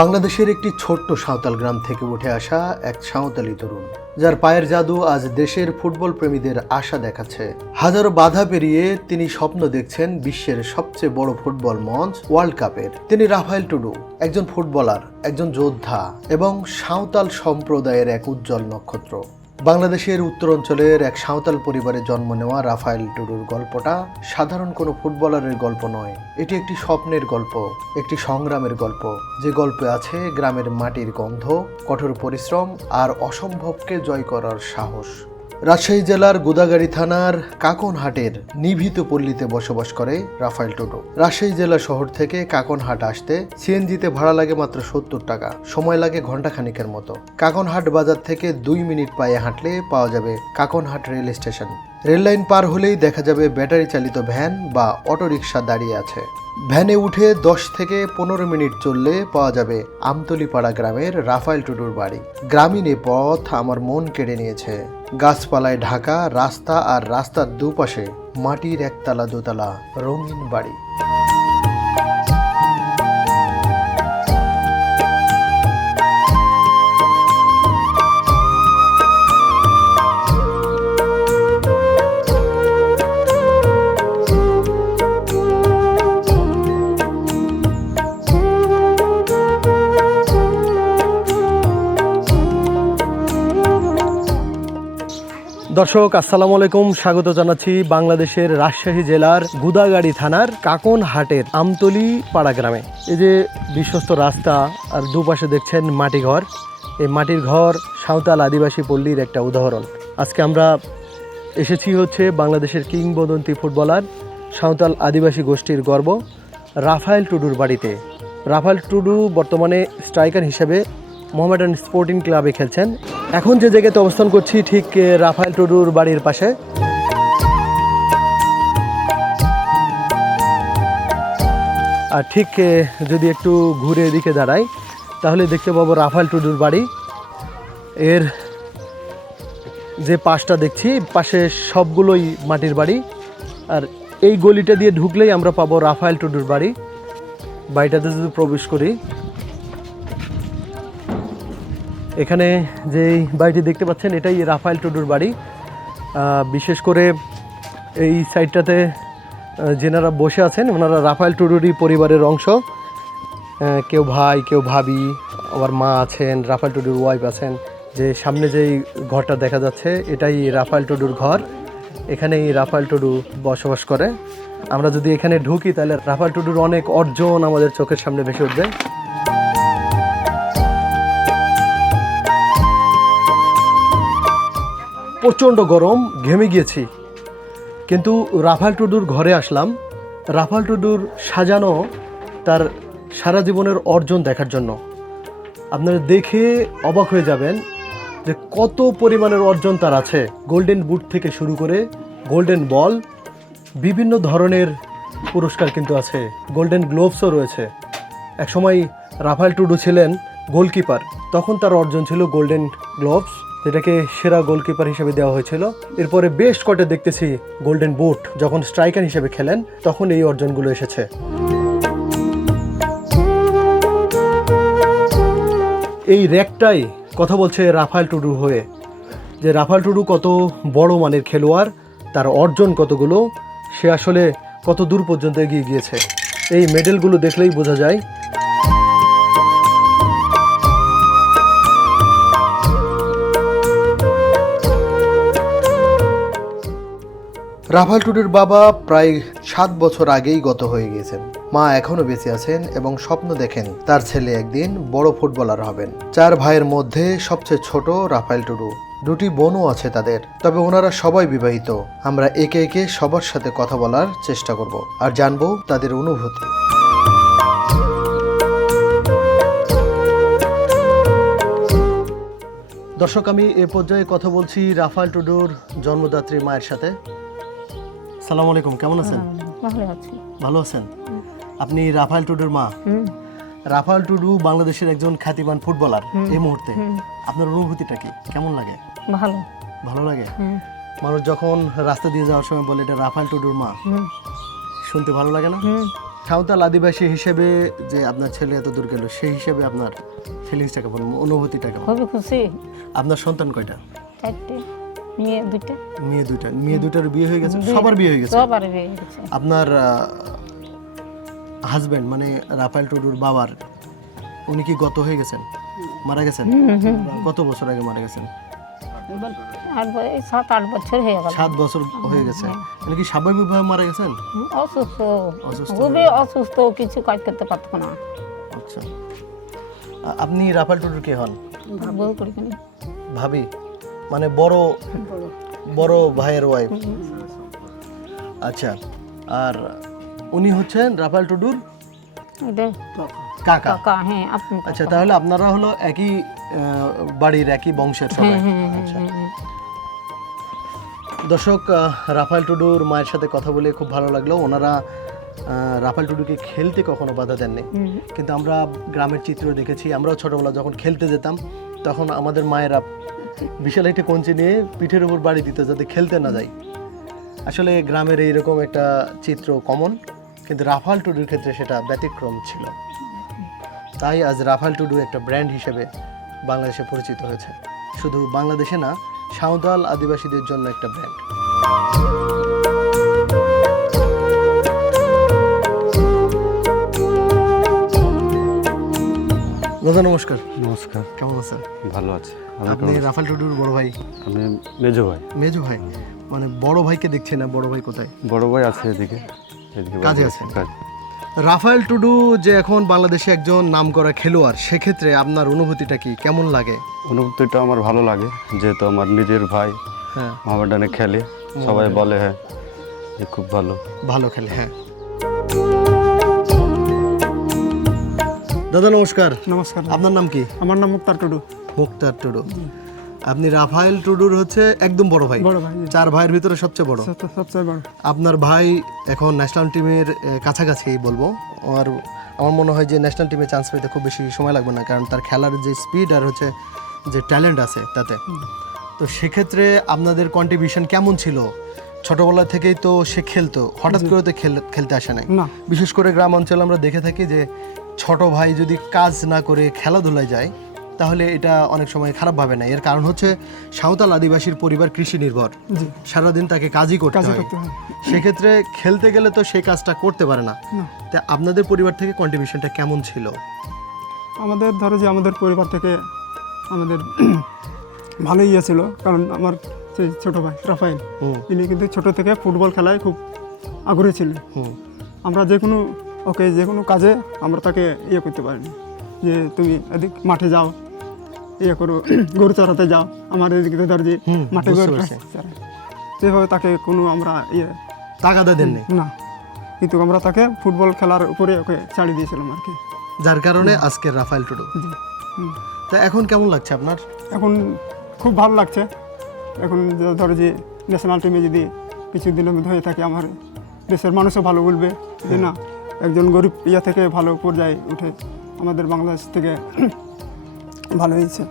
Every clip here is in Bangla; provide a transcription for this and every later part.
বাংলাদেশের একটি ছোট্ট সাঁওতাল গ্রাম থেকে উঠে আসা এক সাঁওতালি তরুণ, যার পায়ের জাদু আজ দেশের ফুটবল প্রেমীদের আশা দেখাচ্ছে। হাজারো বাধা পেরিয়ে তিনি স্বপ্ন দেখছেন বিশ্বের সবচেয়ে বড় ফুটবল মঞ্চ ওয়ার্ল্ড কাপের। তিনি রাফায়েল টুডু, একজন ফুটবলার, একজন যোদ্ধা এবং সাঁওতাল সম্প্রদায়ের এক উজ্জ্বল নক্ষত্র। বাংলাদেশের উত্তরাঞ্চলের এক সাঁওতাল পরিবারে জন্ম নেওয়া রাফায়েল টুডুর গল্পটা সাধারণ কোনো ফুটবলারের গল্প নয়। এটি একটি স্বপ্নের গল্প, একটি সংগ্রামের গল্প, যে গল্পে আছে গ্রামের মাটির গন্ধ, কঠোর পরিশ্রম আর অসম্ভবকে জয় করার সাহস। রাজশাহী জেলার গোদাগাড়ী থানার কাকনহাটের নিভৃত পল্লীতে বসবাস করে রাফায়েল টুডু। রাজশাহী জেলা শহর থেকে কাকনহাট আসতে সিএনজিতে ভাড়া লাগে মাত্র 70 টাকা, সময় লাগে ঘন্টাখানিকের মতো। কাকনহাট বাজার থেকে 2 মিনিট পায়ে হাঁটলে পাওয়া যাবে কাকনহাট রেল স্টেশন। রেললাইন পার হলেই দেখা যাবে ব্যাটারি চালিত ভ্যান বা অটোরিকশা দাঁড়িয়ে আছে। ভ্যানে উঠে 10 থেকে 15 মিনিট চললে পাওয়া যাবে আমতলিপাড়া গ্রামের রাফায়েল টুডুর বাড়ি। গ্রামীণ এ পথ আমার মন কেড়ে নিয়েছে। গাছপালায় ঢাকা রাস্তা, আর রাস্তার দুপাশে মাটির একতলা দোতলা রঙিন বাড়ি। দর্শক আসসালামু আলাইকুম, স্বাগত জানাচ্ছি বাংলাদেশের রাজশাহী জেলার গোদাগাড়ী থানার কাকনহাটের আমতলি পাড়া গ্রামে। এই যে বিশ্বস্ত রাস্তা আর দুপাশে দেখছেন মাটি ঘর। এই মাটির ঘর সাঁওতাল আদিবাসী পল্লীর একটা উদাহরণ। আজকে আমরা এসেছি হচ্ছে বাংলাদেশের কিংবদন্তি ফুটবলার, সাঁওতাল আদিবাসী গোষ্ঠীর গর্ব রাফায়েল টুডুর বাড়িতে। রাফায়েল টুডু বর্তমানে স্ট্রাইকার হিসেবে মোহামেডান স্পোর্টিং ক্লাবে খেলছেন। এখন যে জায়গাতে অবস্থান করছি ঠিক রাফায়েল টুডুর বাড়ির পাশে। আর ঠিক যদি একটু ঘুরে এদিকে দাঁড়াই তাহলে দেখতে পাবো রাফায়েল টুডুর বাড়ি। এর যে পাশটা দেখছি পাশে সবগুলোই মাটির বাড়ি, আর এই গলিটা দিয়ে ঢুকলেই আমরা পাবো রাফায়েল টুডুর বাড়ি। বাড়িটাতে যদি প্রবেশ করি, এখানে যে বাড়িটি দেখতে পাচ্ছেন এটাই রাফায়েল টুডুর বাড়ি। বিশেষ করে এই সাইডটাতে যেনারা বসে আছেন ওনারা রাফায়েল টুডুরই পরিবারের অংশ। কেউ ভাই, কেউ ভাবি, আবার মা আছেন, রাফায়েল টুডুর ওয়াইফ আছেন। যে সামনে যেই ঘরটা দেখা যাচ্ছে এটাই রাফায়েল টুডুর ঘর। এখানেই রাফায়েল টুডু বসবাস করে। আমরা যদি এখানে ঢুকি তাহলে রাফায়েল টুডুর অনেক অর্জন আমাদের চোখের সামনে ভেসে উঠবে। প্রচণ্ড গরম, ঘেমে গিয়েছি, কিন্তু রাফায়েল টুডুর ঘরে আসলাম রাফায়েল টুডুর সাজানো তার সারা জীবনের অর্জন দেখার জন্য। আপনারা দেখে অবাক হয়ে যাবেন যে কত পরিমাণের অর্জন তার আছে। গোল্ডেন বুট থেকে শুরু করে গোল্ডেন বল, বিভিন্ন ধরনের পুরস্কার কিন্তু আছে। গোল্ডেন গ্লোভসও রয়েছে। একসময় রাফায়েল টুডু ছিলেন গোলকিপার, তখন তার অর্জন ছিল গোল্ডেন গ্লোভস, যেটাকে সেরা গোলকিপার হিসেবে দেওয়া হয়েছিল। এরপরে বেশ কটা দেখতেছি গোল্ডেন বুট, যখন স্ট্রাইকার হিসেবে খেলেন তখন এই অর্জনগুলো এসেছে। এই র্যাকটাই কথা বলছে রাফায়েল টুডু হয়ে, যে রাফায়েল টুডু কত বড় মানের খেলোয়াড়, তার অর্জন কতগুলো, সে আসলে কত দূর পর্যন্ত এগিয়ে গিয়েছে। এই মেডেলগুলো দেখলেই বোঝা যায়। রাফায়েল টুডুর বাবা প্রায় 7 বছর আগেই গত হয়ে গিয়েছেন। মা এখনো বেঁচে আছেন এবং স্বপ্ন দেখেন তার ছেলে একদিন বড় ফুটবলার হবেন। 4 ভাইয়ের মধ্যে সবচেয়ে ছোট রাফায়েল টুডু। 2টি বোনও আছে তাদের, তবে ওনারা সবাই বিবাহিত। আমরা একে একে সবার সাথে কথা বলার চেষ্টা করব আর জানবো তাদের অনুভূতি। দর্শক, আমি এ পর্যায়ে কথা বলছি রাফায়েল টুডুর জন্মদাত্রী মায়ের সাথে। আসসালামু আলাইকুম, কেমন আছেন? ভালো আছি। ভালো আছেন? আপনি রাফায়েল টুডুর মা। রাফায়েল টুডু বাংলাদেশের একজন খ্যাতিমান ফুটবলার এই মুহূর্তে। আপনার অনুভূতিটা কি, কেমন লাগে? ভালো। ভালো লাগে? মানুষ যখন রাস্তা দিয়ে যাওয়ার সময় বলে এটা রাফায়েল টুডুর মা, শুনতে ভালো লাগে না? সাঁওতাল আদিবাসী হিসেবে যে আপনার ছেলে এত দূর গেল, সেই হিসেবে আপনার ফিলিংসটা কেমন, অনুভূতিটা কেমন? খুবই খুশি। আপনার সন্তান কয়টা? 4টে, মেয়ে 2টে। মেয়ে দুটার বিয়ে হয়ে গেছে? সবার বিয়ে হয়ে গেছে? সবার বিয়ে হয়ে গেছে। আপনার হাজবেন্ড মানে রাফায়েল টুডুর বাবার, উনি কি গত হয়ে গেছেন, মারা গেছেন? কত বছর আগে মারা গেছেন? আর 7-8 বছর হয়ে গেল। 7 বছর হয়ে গেছে। উনি কি স্বাভাবিকভাবে মারা গেছেন? অসুস্থ, খুবই অসুস্থ, কিছু কাজ করতে পারতো না। আচ্ছা, আপনি রাফায়েল টুডুর কে হন? বউ করি কেন? ভাবি মানে বড় ভাইয়ের ওয়াইফ। আচ্ছা, আর উনি হচ্ছেন রাফায়েল টুডুর কাকা? কাকা, হ্যাঁ। আপনি? আচ্ছা, তাহলে আপনারা হলো একই বাড়ির, একই বংশের সবাই। আচ্ছা। দর্শক, রাফায়েল টুডুর মায়ের সাথে কথা বলে খুব ভালো লাগলো। ওনারা রাফায়েল টুডুকে খেলতে কখনো বাধা দেননি, কিন্তু আমরা গ্রামের চিত্র দেখেছি। আমরাও ছোটবেলা যখন খেলতে যেতাম, তখন আমাদের মায়েরা বিশাল একটা কঞ্চি নিয়ে পিঠের উপর বাড়ি দিত যাতে খেলতে না যায়। আসলে গ্রামের এইরকম একটা চিত্র কমন, কিন্তু রাফায়েল টুডুর ক্ষেত্রে সেটা ব্যতিক্রম ছিল। তাই আজ রাফায়েল টুডু একটা ব্র্যান্ড হিসেবে বাংলাদেশে পরিচিত হয়েছে। শুধু বাংলাদেশে না, সাঁওতাল আদিবাসীদের জন্য একটা ব্র্যান্ড। দাদা নমস্কার। নমস্কার। কেমন আছেন? ভালো আছে। আপনি রাফায়েল টুডুর বড় ভাই? আমি মেজো ভাই। মেজো ভাই মানে বড় ভাইকে দেখছি না, বড় ভাই কোথায়? বড় ভাই আছে এদিকে কাজে আছে। রাফায়েল টুডু যে এখন বাংলাদেশে একজন নামকরা খেলোয়াড়, সেক্ষেত্রে আপনার অনুভূতিটা কি, কেমন লাগে? অনুভূতিটা আমার ভালো লাগে, যেহেতু আমার নিজের ভাই হ্যাঁ, মোহামেডানে খেলে। সবাই বলে হ্যাঁ যে খুব ভালো খেলে। হ্যাঁ দাদা নমস্কার। নমস্কার। আপনার নাম কি? আমার নাম মুক্তার টুডু। মুক্তার টুডু। আপনি রাফায়েল টুডুর হচ্ছে একদম বড় ভাই? বড় ভাই, 4 ভাইয়ের ভিতরে সবচেয়ে বড়? সবচেয়ে বড়। আপনার ভাই এখন ন্যাশনাল টিমের কাছাকাছি বলবো, আর আমার মনে হয় যে ন্যাশনাল টিমে চান্স পেতে খুব বেশি সময় লাগবে না, কারণ তার খেলার যে স্পিড আর হচ্ছে যে ট্যালেন্ট আছে তাতে। তো সেক্ষেত্রে আপনাদের কন্ট্রিবিউশন কেমন ছিল? ছোটবেলা থেকেই তো সে খেলতো, হঠাৎ করে তো খেলতে আসে নাই। বিশেষ করে গ্রাম অঞ্চলে আমরা দেখে থাকি যে ছোট ভাই যদি কাজ না করে খেলাধুলায় যায়, তাহলে এটা অনেক সময় খারাপ ভাবে না। এর কারণ হচ্ছে সাঁওতাল আদিবাসীর পরিবার কৃষি নির্ভর, সারাদিন তাকে কাজই করতে হয়। সেক্ষেত্রে খেলতে গেলে তো সেই কাজটা করতে পারে না। তা আপনাদের পরিবার থেকে কন্ট্রিবিউশনটা কেমন ছিল? আমাদের ধরো যে আমাদের পরিবার থেকে আমাদের ভালোই ছিল, কারণ আমার সেই ছোট ভাই রাফায়েল, তিনি কিন্তু ছোট থেকে ফুটবল খেলায় খুব আগ্রহী ছিলেন। আমরা যে কোনো কাজে আমরা তাকে করতে পারিনি, যে তুমি এদিক মাঠে যাও, করো, গরু চড়াতে যাও, আমার এদিকে ধর যে মাঠে গরু চড়ায়, সেভাবে তাকে কোনো আমরা তাগাদা দেননি না, কিন্তু আমরা তাকে ফুটবল খেলার উপরে ওকে ছাড়িয়ে দিয়েছিলাম আর কি, যার কারণে আজকের রাফায়েল টুডু। তা এখন কেমন লাগছে আপনার? এখন খুব ভালো লাগছে। এখন ধরো যে ন্যাশনাল টিমে যদি কিছুদিনের মধ্যে হয়ে থাকে, আমার দেশের মানুষও ভালো বলবে যে না, একজন গরিব থেকে ভালো পর্যায়ে উঠে আমাদের বাংলাদেশ থেকে ভালো হয়েছে।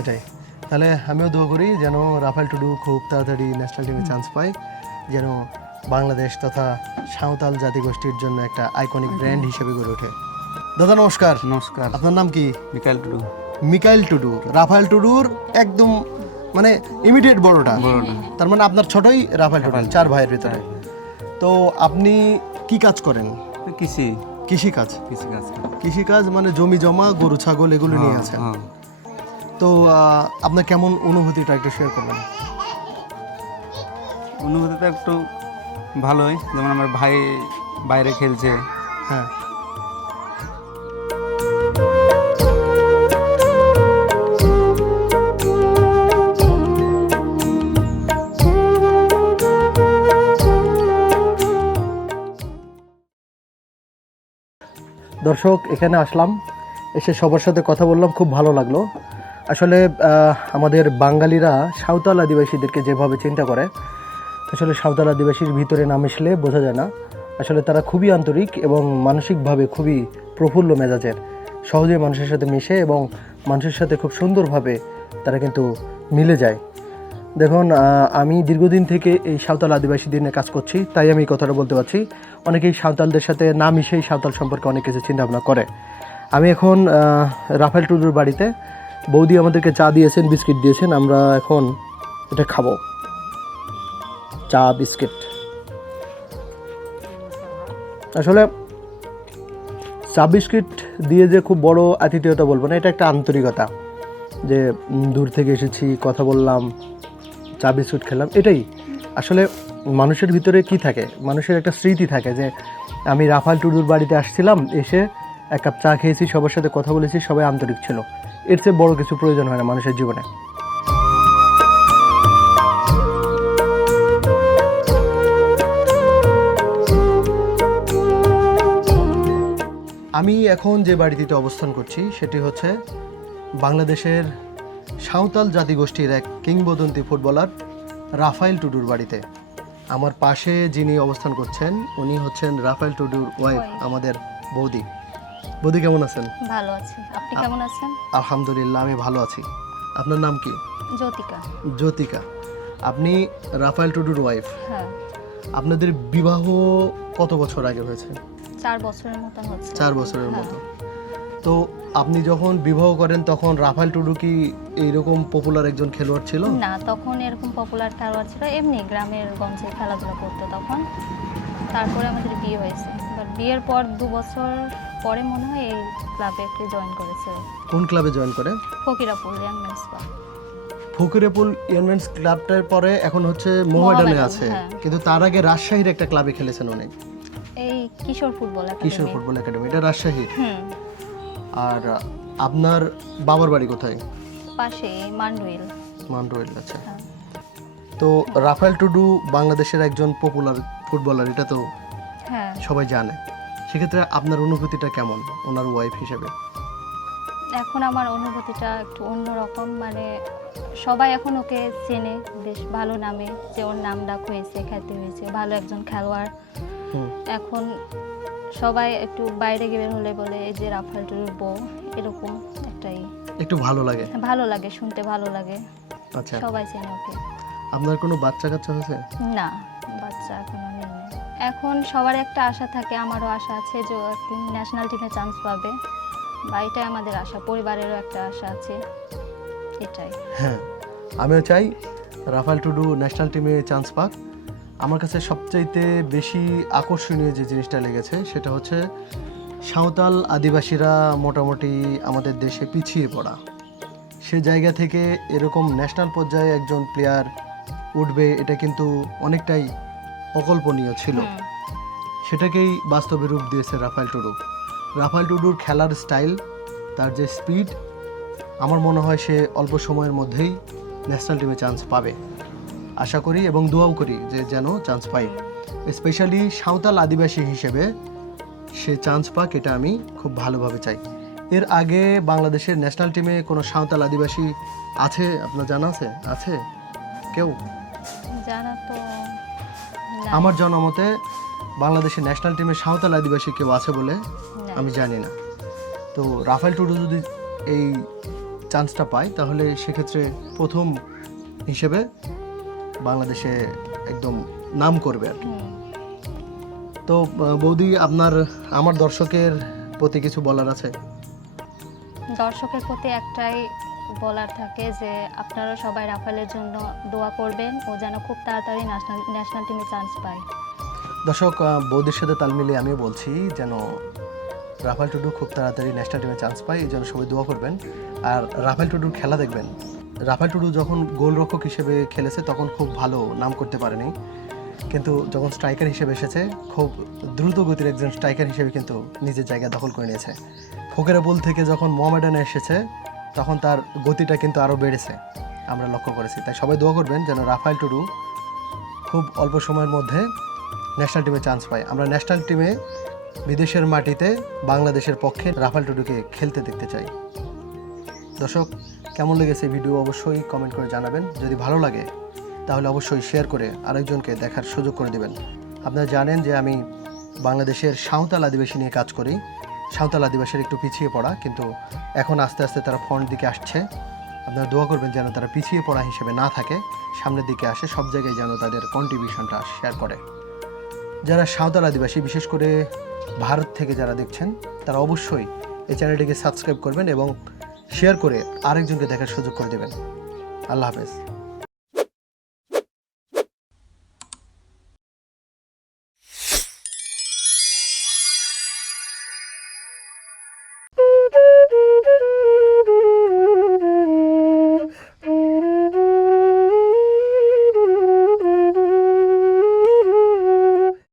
এটাই। তাহলে আমিও দোয়া করি যেন রাফায়েল টুডু খুব তাড়াতাড়ি ন্যাশনাল টিমে চান্স পায়, যেন বাংলাদেশ তথা সাঁওতাল জাতিগোষ্ঠীর জন্য একটা আইকনিক ব্র্যান্ড হিসেবে গড়ে ওঠে। দাদা নমস্কার। নমস্কার। আপনার নাম কি? মিকাইল টুডু। মিকাইল টুডু। রাফায়েল টুডুর একদম মানে ইমিডিয়েট বড়টা, তার মানে আপনার ছোটই রাফায়েল টুডু, 4 ভাইয়ের ভিতরে। তো আপনি কি কাজ করেন? কৃষিকাজ মানে জমি জমা, গরু ছাগল এগুলো নিয়ে আছেন। তো আপনার কেমন অনুভূতিটা একটু শেয়ার করবেন? অনুভূতিটা একটু ভালোই, যেমন আমার ভাই বাইরে খেলছে। হ্যাঁ, দর্শক এখানে আসলাম, এসে সবার সাথে কথা বললাম, খুব ভালো লাগলো। আসলে আমাদের বাঙালিরা সাঁওতাল আদিবাসীদেরকে যেভাবে চিন্তা করে, আসলে সাঁওতাল আদিবাসীর ভিতরে না মিশলে বোঝা যায় না। আসলে তারা খুবই আন্তরিক এবং মানসিকভাবে খুবই প্রফুল্ল মেজাজের, সহজেই মানুষের সাথে মিশে এবং মানুষের সাথে খুব সুন্দরভাবে তারা কিন্তু মিলে যায়। দেখুন আমি দীর্ঘদিন থেকে এই সাঁওতাল আদিবাসীদের নিয়ে কাজ করছি, তাই আমি এই কথাটা বলতে পারছি। অনেকেই সাঁওতালদের সাথে না মিশেই সাঁওতাল সম্পর্কে অনেক কিছু চিন্তাভাবনা করে। আমি এখন রাফায়েল টুডুর বাড়িতে, বৌদি আমাদেরকে চা দিয়েছেন, বিস্কিট দিয়েছেন, আমরা এখন এটা খাবো, চা বিস্কিট। আসলে চা বিস্কিট দিয়ে যে খুব বড় আতিথেয়তা বলবো না, এটা একটা আন্তরিকতা, যে দূর থেকে এসেছি, কথা বললাম, চা বিস্কুট খেলাম। এটাই আসলে মানুষের ভিতরে কি থাকে, মানুষের একটা স্মৃতি থাকে যে আমি রাফায়েল টুডুর বাড়িতে আসছিলাম, এসে এক কাপ চা খেয়েছি, সবার সাথে কথা বলেছি, সবাই আন্তরিক ছিল। এর চেয়ে বড় কিছু প্রয়োজন হয় না মানুষের জীবনে। আমি এখন যে বাড়িটিতে অবস্থান করছি সেটি হচ্ছে বাংলাদেশের সাঁওতাল জাতিগোষ্ঠীর এক কিংবদন্তি ফুটবলার রাফায়েল টুডুর বাড়িতে। আমার পাশে যিনি অবস্থান করছেন উনি হচ্ছেন রাফায়েল টুডুর ওয়াইফ, আমাদের বৌদি। বৌদি কেমন আছেন? ভালো আছি, আপনি কেমন আছেন? আলহামদুলিল্লাহ, আমি ভালো আছি। আপনার নাম কি? জ্যোতিকা। জ্যোতিকা। আপনি রাফায়েল টুডুর ওয়াইফ। হ্যাঁ, আপনাদের বিবাহ কত বছর আগে হয়েছে? 4 বছরের মতন হচ্ছে। 4 বছরের হ্যাঁ। মতো। তো আপনি যখন বিবাহ করেন তখন রাফায়েল টুডু কি এইরকম পপুলার একজন খেলোয়াড় ছিল? না, তখন এরকম পপুলার খেলোয়াড় ছিল, এমনি গ্রামের গঞ্জে খেলাধুলা করতো তখন। তারপরে আমাদের বিয়ে হয়েছে, বাট বিয়ের পর 2 বছর পরে মনে হয় এই ক্লাবে একটু জয়েন করেছে। কোন ক্লাবে জয়েন করে? Fakirapur young men's club. Fakirapul ইয়ারমেন্স ক্লাবটার পরে এখন হচ্ছে মোহামেডানে মোহামেডান, আছে, হ্যাঁ। কিন্তু তার আগে রাজশাহীর একটা ক্লাবে খেলেছেন অনেক, এই কিশোর ফুটবল কিশোর একাডেমি। ফুটবল একাডেমি, এটা রাজশাহীর। হুম, আর আপনার বাবার বাড়ি কোথায়? পাশে মান্ডুইল। মান্ডোয়েল। আচ্ছা। হ্যাঁ। তো রাফায়েল টুডু বাংলাদেশের একজন পপুলার ফুটবলার, এটা তো হ্যাঁ, সবাই জানে। সেক্ষেত্রে আপনার অনুভূতিটা কেমন ওনার ওয়াইফ হিসেবে? এখন আমার অনুভূতিটা একটু অন্যরকম, মানে সবাই এখন ওকে চেনে বেশ ভালো নামে, যে ওর নাম ডাক হয়েছে, খ্যাতি হয়েছে, ভালো একজন খেলোয়াড়। হুম। এখন সবাই একটু বাইরে গিয়ে হলে বলে এই যে রাফায়েল টুডুর বউ, এরকম একটাই একটু ভালো লাগে। ভালো লাগে, শুনতে ভালো লাগে। আচ্ছা, সবাই চেনে ওকে। আপনার কোনো বাচ্চা কাচ্চা হয়েছে? না, বাচ্চা এখনো নেই। এখন সবার একটা আশা থাকে, আমারও আশা আছে যে ও একদিন ন্যাশনাল টিমে চান্স পাবে, বা এটাই আমাদের আশা, পরিবারেরও একটা আশা আছে, এটাই। হ্যাঁ, আমিও চাই রাফায়েল টুডু ন্যাশনাল টিমে চান্স পাক। আমার কাছে সবচাইতে বেশি আকর্ষণীয় যে জিনিসটা লেগেছে সেটা হচ্ছে সাঁওতাল আদিবাসীরা মোটামুটি আমাদের দেশে পিছিয়ে পড়া। সে জায়গা থেকে এরকম ন্যাশনাল পর্যায়ে একজন প্লেয়ার উঠবে, এটা কিন্তু অনেকটাই অকল্পনীয় ছিল। হুম, সেটাকেই বাস্তবে রূপ দিয়েছে রাফায়েল টুডু। রাফায়েল টুডুর খেলার স্টাইল, তার যে স্পিড, আমার মনে হয় সে অল্প সময়ের মধ্যেই ন্যাশনাল টিমে চান্স পাবে। আশা করি এবং দোয়াও করি যে যেন চান্স পাই, স্পেশালি সাঁওতাল আদিবাসী হিসেবে সে চান্স পাক, এটা আমি খুব ভালোভাবে চাই। এর আগে বাংলাদেশের ন্যাশনাল টিমে কোনো সাঁওতাল আদিবাসী আছে আপনার জানা আছে? আছে কেউ? জানা তো না। আমার জানা মতে বাংলাদেশের ন্যাশনাল টিমে সাঁওতাল আদিবাসী কেউ আছে বলে না। আমি জানি না। তো রাফায়েল টুডু যদি এই চান্সটা পায় তাহলে সেক্ষেত্রে প্রথম হিসেবে বাংলাদেশে একদম নাম করবে আর কি। হুম। তো বৌদি, আপনার আমার দর্শকের প্রতি কিছু বলার আছে? দর্শকের প্রতি একটাই বলার থাকে যে আপনারা সবাই রাফায়েলের জন্য দোয়া করবেন, ও যেন খুব তাড়াতাড়ি ন্যাশনাল টিমে চান্স পায়। দর্শক, বৌদির সাথে তাল মিলিয়ে আমিও বলছি যেন রাফায়েল টুডু খুব তাড়াতাড়ি ন্যাশনাল টিমে চান্স পায়, এই জন্য সবাই দোয়া করবেন। আর রাফায়েল টুডুর খেলা দেখবেন। রাফায়েল টুডু যখন গোলরক্ষক হিসেবে খেলেছে তখন খুব ভালো নাম করতে পারেনি, কিন্তু যখন স্ট্রাইকার হিসেবে এসেছে খুব দ্রুত গতির একজন স্ট্রাইকার হিসেবে কিন্তু নিজের জায়গা দখল করে নিয়েছে। ফকিরাপুল থেকে যখন মোহামেডানে এসেছে তখন তার গতিটা কিন্তু আরও বেড়েছে, আমরা লক্ষ্য করেছি। তাই সবাই দোয়া করবেন যেন রাফায়েল টুডু খুব অল্প সময়ের মধ্যে ন্যাশনাল টিমে চান্স পায়। আমরা ন্যাশনাল টিমে বিদেশের মাটিতে বাংলাদেশের পক্ষে রাফায়েল টুডুকে খেলতে দেখতে চাই। দর্শক, কেমন লেগেছে ভিডিও অবশ্যই কমেন্ট করে জানাবেন। যদি ভালো লাগে তাহলে অবশ্যই শেয়ার করে আরেকজনকে দেখার সুযোগ করে দেবেন। আপনারা জানেন যে আমি বাংলাদেশের সাঁওতাল আদিবাসী নিয়ে কাজ করি। সাঁওতাল আদিবাসীর একটু পিছিয়ে পড়া, কিন্তু এখন আস্তে আস্তে তারা ফ্রন্ট দিকে আসছে। আপনারা দোয়া করবেন যেন তারা পিছিয়ে পড়া হিসেবে না থাকে, সামনের দিকে আসে, সব জায়গায় যেন তাদের কন্ট্রিবিউশনটা শেয়ার করে। যারা সাঁওতাল আদিবাসী, বিশেষ করে ভারত থেকে যারা দেখছেন, তারা অবশ্যই এই চ্যানেলটিকে সাবস্ক্রাইব করবেন এবং শেয়ার করে আরেকজনকে দেখার সুযোগ করে দেবেন। আল্লাহ হাফেজ।